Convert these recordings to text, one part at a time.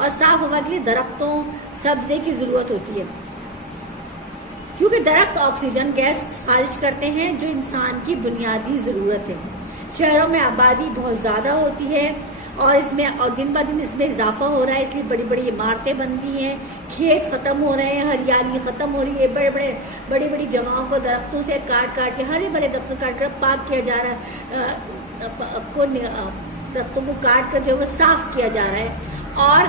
اور صاف ہوا کے لیے درختوں سبزے کی ضرورت ہوتی ہے، کیونکہ درخت آکسیجن گیس خارج کرتے ہیں جو انسان کی بنیادی ضرورت ہے۔ شہروں میں آبادی بہت زیادہ ہوتی ہے اور دن بہ دن اس میں اضافہ ہو رہا ہے، اس لیے بڑی بڑی عمارتیں بن گئی ہیں، کھیت ختم ہو رہے ہیں، ہریالی ختم ہو رہی ہے، بڑی بڑی جگہوں کو درختوں سے کاٹ کے ہرے بھرے درختوں کاٹ کر پاک کیا جا رہا ہے، درختوں کو کاٹ کر جو وہ صاف کیا جا رہا ہے، اور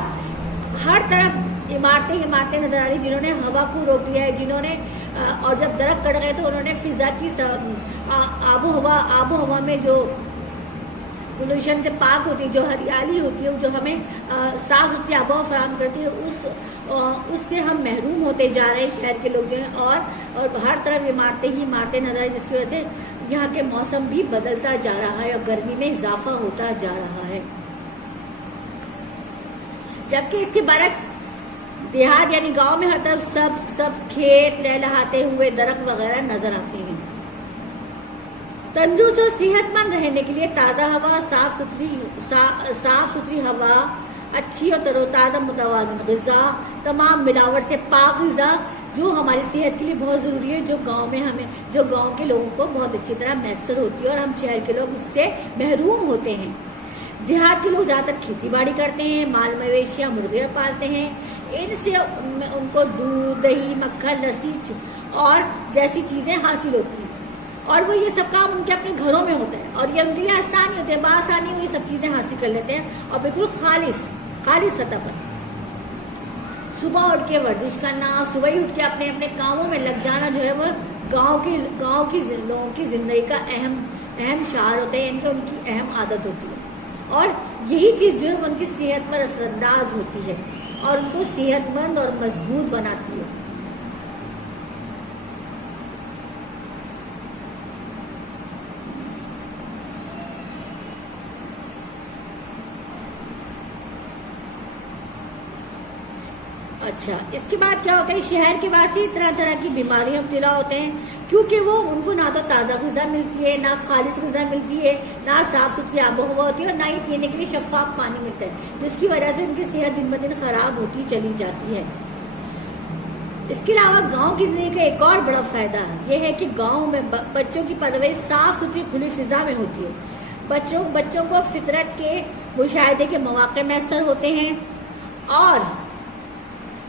ہر طرف عمارتیں نظر آ رہی جنہوں نے ہوا کو روک دیا ہے، جنہوں نے اور جب درخت کٹ گئے تو انہوں نے فضا کی آب و ہوا میں جو پولوشن سے پاک ہوتی ہے، جو ہریالی ہوتی ہے، جو ہمیں صاف ستھری آب و ہوا فراہم کرتی ہے، اس سے ہم محروم ہوتے جا رہے ہیں شہر کے لوگ جو ہیں، اور ہر طرف عمارتیں نظر آ رہی، جس کی وجہ سے یہاں کے موسم بھی بدلتا جا رہا ہے اور گرمی میں اضافہ ہوتا جا رہا ہے۔ جبکہ اس کے برعکس دیہات یعنی گاؤں میں ہر طرف سب کھیت لہلہاتے ہوئے درخت وغیرہ نظر آتے ہیں۔ تندرست اور صحت مند رہنے کے لیے تازہ ہوا، صاف ستھری ہوا، اچھی اور تر و تازہ متوازن غذا، تمام ملاوٹ سے پاک غذا جو ہماری صحت کے لیے بہت ضروری ہے، جو گاؤں کے لوگوں کو بہت اچھی طرح میسر ہوتی ہے اور ہم شہر کے لوگ اس سے محروم ہوتے ہیں۔ دیہات کے لوگ زیادہ تر کھیتی باڑی کرتے ہیں، مال مویشیاں مرغیاں پالتے ہیں، ان سے ان کو دودھ، دہی، مکھن، لسی اور جیسی چیزیں حاصل ہوتی ہیں، اور وہ یہ سب کام ان کے اپنے گھروں میں ہوتا ہے، اور یہ ان کے لیے آسانی ہوتی ہے، بآسانی وہ یہ سب چیزیں حاصل کر لیتے ہیں، اور بالکل خالص سطح پر صبح اٹھ کے ورزش کرنا، صبح ہی اٹھ کے اپنے اپنے کاموں میں لگ جانا جو ہے وہ گاؤں کی لوگوں کی زندگی کا اہم شعار ہوتا ہے، ان کی اہم عادت ہوتی ہے، اور یہی چیز جو ہے ان کی صحت پر اثر انداز ہوتی ہے اور ان کو صحت مند اور مضبوط بناتی ہے۔ اچھا، اس کے بعد کیا ہوتا ہے، شہر کے واسی طرح طرح کی بیماریاں مبتلا ہوتے ہیں، کیونکہ وہ ان کو نہ تو تازہ غذا ملتی ہے، نہ خالص غذا ملتی ہے، نہ صاف ستھری آب و ہوا ہوتی ہے، اور نہ ہی پینے کے لیے شفاف پانی ملتا ہے، جس کی وجہ سے ان کی صحت دن بدن خراب ہوتی چلی جاتی ہے۔ اس کے علاوہ گاؤں کی زندگی کا ایک اور بڑا فائدہ یہ ہے کہ گاؤں میں بچوں کی پرورش صاف ستھری کھلی فضا میں ہوتی ہے، بچوں کو فطرت کے مشاہدے کے مواقع میسر ہوتے ہیں، اور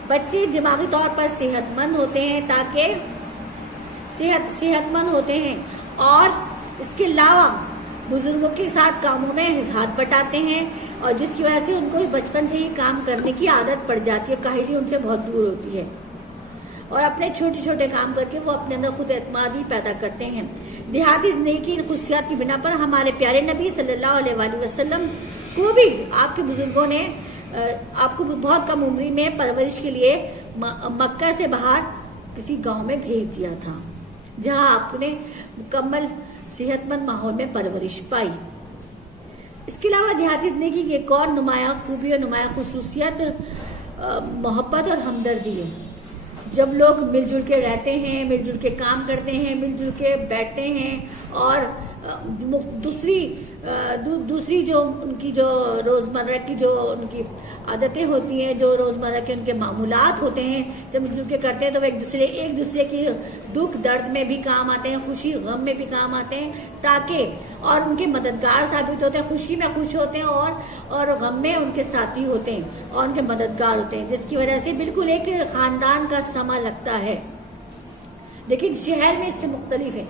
بچے دماغی طور پر صحت مند ہوتے ہیں، اور اس کے علاوہ بزرگوں کے ساتھ کاموں میں ہاتھ بٹاتے ہیں، اور جس کی وجہ سے ان کو بچپن سے ہی کام کرنے کی عادت پڑ جاتی ہے، کاہلی ان سے بہت دور ہوتی ہے، اور اپنے چھوٹے چھوٹے کام کر کے وہ اپنے اندر خود اعتمادی پیدا کرتے ہیں۔ دیہاتی زندگی کی ان خصوصیات کی بنا پر ہمارے پیارے نبی صلی اللہ علیہ وآلہ وسلم کو بھی آپ کے بزرگوں نے آپ کو بہت کم عمری میں پرورش کے لیے مکہ سے باہر کسی گاؤں میں بھیج دیا تھا، جہاں آپ نے مکمل صحت مند ماحول میں پرورش پائی۔ اس کے علاوہ دیہاتی زندگی کی ایک اور نمایاں خوبی اور نمایاں خصوصیت محبت اور ہمدردی ہے۔ جب لوگ مل جل کے رہتے ہیں، مل جل کے کام کرتے ہیں، مل جل کے بیٹھتے ہیں، اور دوسری جو ان کی جو روزمرہ کی جو ان کی عادتیں ہوتی ہیں، جو روزمرہ کے ان کے معمولات ہوتے ہیں، جب مل جل کے کرتے ہیں تو وہ ایک دوسرے کی دکھ درد میں بھی کام آتے ہیں، خوشی غم میں بھی کام آتے ہیں، تاکہ اور ان کے مددگار ثابت ہوتے ہیں، خوشی میں خوش ہوتے ہیں اور غم میں ان کے ساتھی ہوتے ہیں اور ان کے مددگار ہوتے ہیں، جس کی وجہ سے بالکل ایک خاندان کا سما لگتا ہے۔ لیکن شہر میں اس سے مختلف ہے۔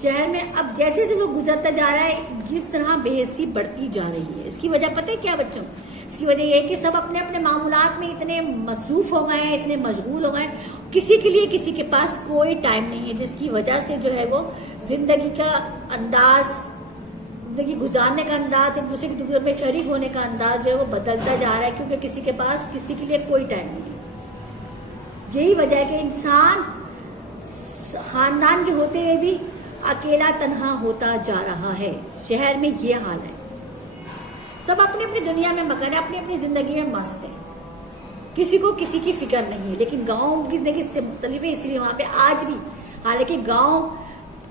شہر میں اب جیسے وہ گزرتا جا رہا ہے، جس طرح بے حسی بڑھتی جا رہی ہے۔ اس کی وجہ پتہ ہے کیا بچوں؟ اس کی وجہ یہ ہے کہ سب اپنے اپنے معمولات میں اتنے مصروف ہو گئے ہیں، اتنے مشغول ہو گئے ہیں، کسی کے لیے کسی کے پاس کوئی ٹائم نہیں ہے، جس کی وجہ سے جو ہے وہ زندگی کا انداز، زندگی گزارنے کا انداز، ایک دوسرے کی دکھ میں شریک ہونے کا انداز جو ہے وہ بدلتا جا رہا ہے، کیونکہ کسی کے پاس کسی کے لیے کوئی ٹائم نہیں ہے۔ یہی وجہ ہے کہ انسان خاندان کے ہوتے ہوئے بھی اکیلا تنہا ہوتا جا رہا ہے۔ شہر میں یہ حال ہے، سب اپنی اپنی دنیا میں مگن ہے، اپنی اپنی زندگی میں مست ہے، کسی کو کسی کی فکر نہیں ہے۔ لیکن گاؤں کی زندگی سے مختلف ہے، اس لیے وہاں پہ آج بھی، حالانکہ گاؤں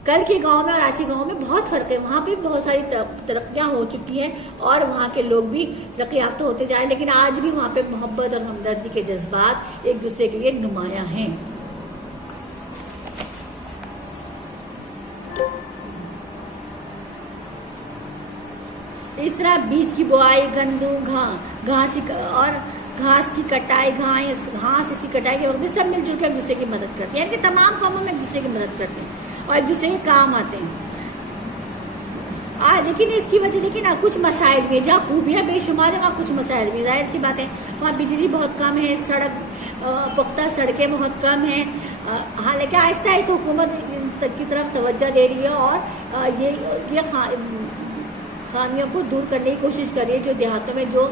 کل کے گاؤں میں اور آج کے گاؤں میں بہت فرق ہے. وہاں پہ بہت ساری ترقیاں ہو چکی ہیں اور وہاں کے لوگ بھی ترقی یافتہ ہوتے جا رہے ہیں، لیکن آج بھی وہاں پہ محبت اور ہمدردی کے جذبات ایک دوسرے کے لیے نمایاں ہیں. اس طرح بیج کی بوائی، گندم، گھاس کی کٹائی، گھاس اس کی کٹائی کے وقت بھی سب مل جل کے ایک دوسرے کی مدد کرتے ہیں، یعنی کہ تمام کاموں میں ایک دوسرے کی مدد کرتے ہیں اور ایک دوسرے کے کام آتے ہیں. لیکن اس کی وجہ دیکھیے نا، کچھ مسائل بھی، جہاں خوبیاں بے شمار ہیں وہاں کچھ مسائل بھی. ظاہر سی بات ہے، وہاں بجلی بہت کم ہے، پختہ سڑکیں بہت کم ہیں. حالانکہ آہستہ آہستہ حکومت کی طرف توجہ دے رہی ہے اور یہ خامیوں کو دور کرنے کی کوشش کر رہی ہے. جو دیہاتوں میں جو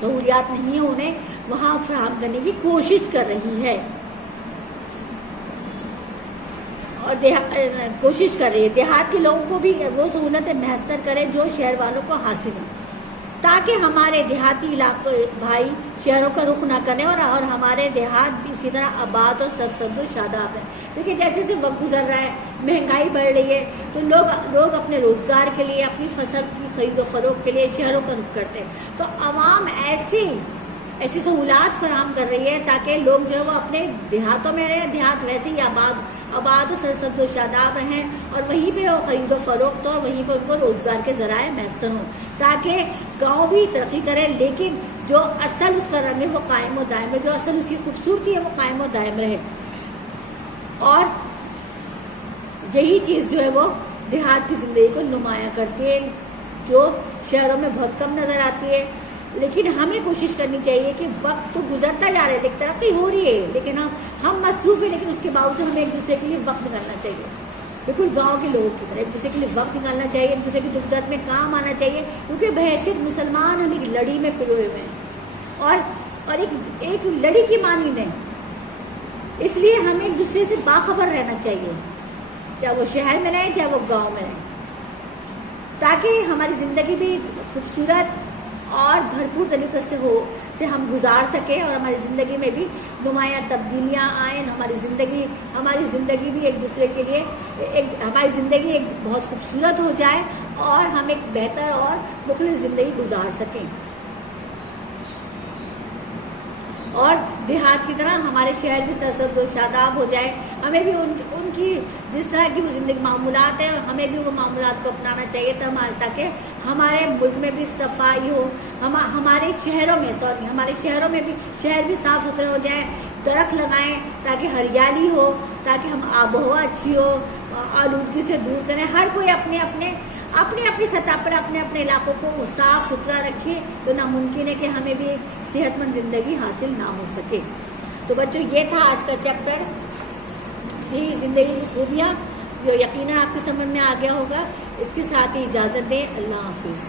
سہولیات نہیں ہیں انہیں وہاں فراہم کرنے کی کوشش کر رہی ہے اور کوشش کر رہی ہے دیہات کے لوگوں کو بھی وہ سہولتیں میسر کرے جو شہر والوں کو حاصل ہوں، تاکہ ہمارے دیہاتی علاقے بھائی شہروں کا رخ نہ کریں اور ہمارے دیہات بھی اسی طرح آباد اور سرسبز و شاداب ہیں. دیکھیے جیسے جیسے وقت گزر رہا ہے، مہنگائی بڑھ رہی ہے، تو لوگ اپنے روزگار کے لیے، اپنی فصل کی خرید و فروخت کے لیے شہروں کا رخ کرتے ہیں. تو عوام ایسی سہولات فراہم کر رہی ہے تاکہ لوگ جو ہے وہ اپنے دیہاتوں میں رہیں، دیہات ویسے ہی آباد و سرسبز و شاداب رہیں اور وہیں پہ وہ خرید و فروخت اور وہیں پہ ان کو روزگار کے ذرائع میسر ہوں، تاکہ گاؤں بھی ترقی کرے لیکن جو اصل اس کا رنگ ہے وہ قائم و دائم رہے، جو اصل اس کی خوبصورتی ہے وہ قائم و دائم رہے. اور یہی چیز جو ہے وہ دیہات کی زندگی کو نمایاں کرتی ہے، جو شہروں میں بہت کم نظر آتی ہے. لیکن ہمیں کوشش کرنی چاہیے کہ وقت تو گزرتا جا رہا ہے، ترقی ہو رہی ہے لیکن ہم مصروف ہیں، لیکن اس کے باوجود ہمیں ایک دوسرے کے لیے وقت نکالنا چاہیے، بالکل گاؤں کے لوگوں کی طرح ایک دوسرے کے لیے وقت نکالنا چاہیے، ایک دوسرے کی دکھ درد میں کام آنا چاہیے، کیونکہ بحیثیت مسلمان ہم ایک لڑی میں پروئے ہوئے ہیں اور ایک لڑی کی مانند ہیں. اس لیے ہمیں ایک دوسرے سے باخبر رہنا چاہیے، چاہے وہ شہر میں رہیں چاہے وہ گاؤں میں رہیں، تاکہ ہماری زندگی بھی خوبصورت اور بھرپور طریقے سے ہم گزار سکیں اور ہماری زندگی میں بھی نمایاں تبدیلیاں آئیں. ہماری زندگی بھی ایک دوسرے کے لیے ہماری زندگی ایک بہت خوبصورت ہو جائے اور ہم ایک بہتر اور مخلص زندگی گزار سکیں. اور دیہات کی طرح ہمارے شہر بھی سرسبز و شاداب ہو جائے. ہمیں بھی ان کی جس طرح کی وہ زندگی معمولات ہیں ہمیں بھی وہ معمولات کو اپنانا چاہیے تاکہ ہمارے ملک میں بھی صفائی ہو، ہمارے شہروں میں بھی شہر بھی صاف ستھرے ہو جائیں. درخت لگائیں تاکہ ہریالی ہو، تاکہ ہم آب و ہوا اچھی ہو، آلودگی سے دور کریں. ہر کوئی اپنی سطح پر اپنے علاقوں کو صاف ستھرا رکھے تو ناممکن ہے کہ ہمیں بھی صحت مند زندگی حاصل نہ ہو سکے. تو بچوں یہ تھا آج کا چیپٹر، یہ زندگی کی خوبیاں، جو یقیناً آپ کے سمجھ میں آ گیا ہوگا. اس کے ساتھ ہی اجازت دیں. اللہ حافظ.